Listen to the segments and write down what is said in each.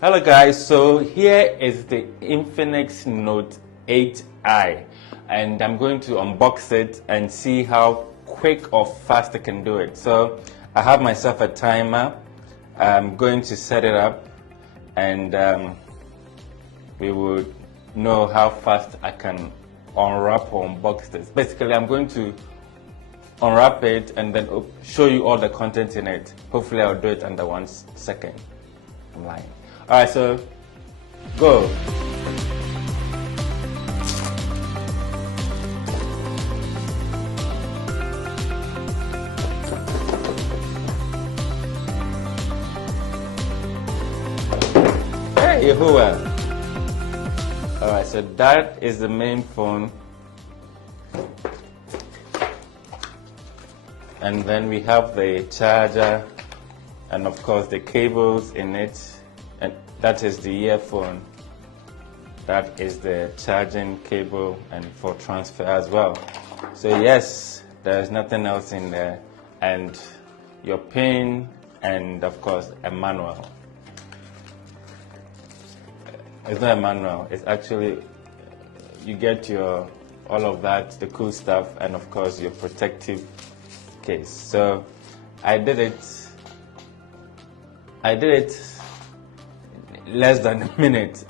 Hello guys, so here is the Infinix Note 8i and I'm going to unbox it and see how quick or fast I can do it. So I have myself a timer. I'm going to set it up and we will know how fast I can unwrap or unbox this. Basically, I'm going to unwrap it and then show you all the content in it. Hopefully I'll do it under 1 second. I'm lying. Alright, so go. Hey, Yahuwah. Alright, so that is the main phone. And then we have the charger and of course the cables in it. And that is the earphone. That is the charging cable and for transfer as well. So yes, there's nothing else in there. And your pin and of course a manual. It's not a manual, it's actually, you get your, all of that, the cool stuff, and of course your protective case. So I did it less than a minute,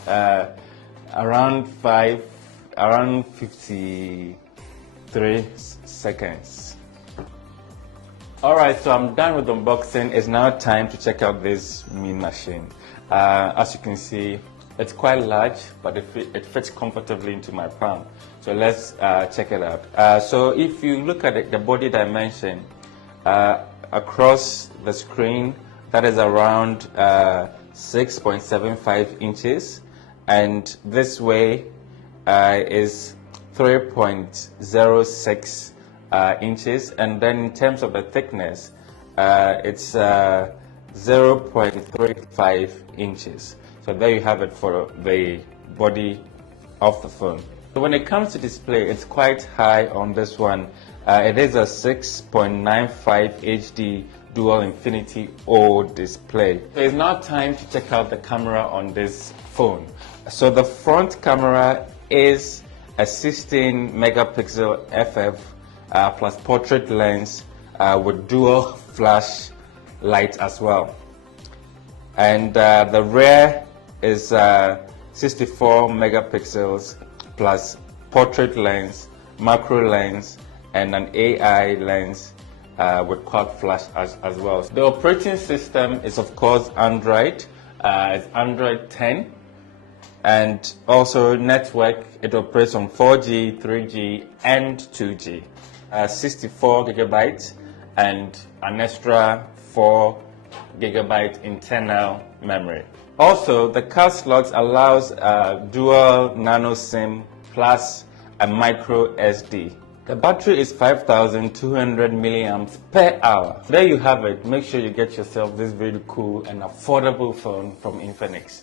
around 53 seconds. Alright, so I'm done with unboxing. It's now time to check out this mean machine. As you can see, it's quite large, but it fits comfortably into my palm. So let's check it out. So if you look at it, the body dimension, across the screen, that is around 6.75 inches, and this way is 3.06 inches, and then in terms of the thickness, it's 0.35 inches. So there you have it for the body of the phone. So when it comes to display, it's quite high on this one. It is a 6.95 HD Dual Infinity O display. So it's now time to check out the camera on this phone. So the front camera is a 16 megapixel FF plus portrait lens with dual flash light as well. And the rear is 64 megapixels plus portrait lens, macro lens, and an AI lens with quad flash as well. The operating system is of course Android. It's Android 10, and also network, it operates on 4G, 3G, and 2G. 64 gigabytes and an extra 4 gigabyte internal memory. Also, the card slot allows dual nano SIM plus a micro SD. The battery is 5,200 milliamps per hour. There you have it. Make sure you get yourself this very cool and affordable phone from Infinix.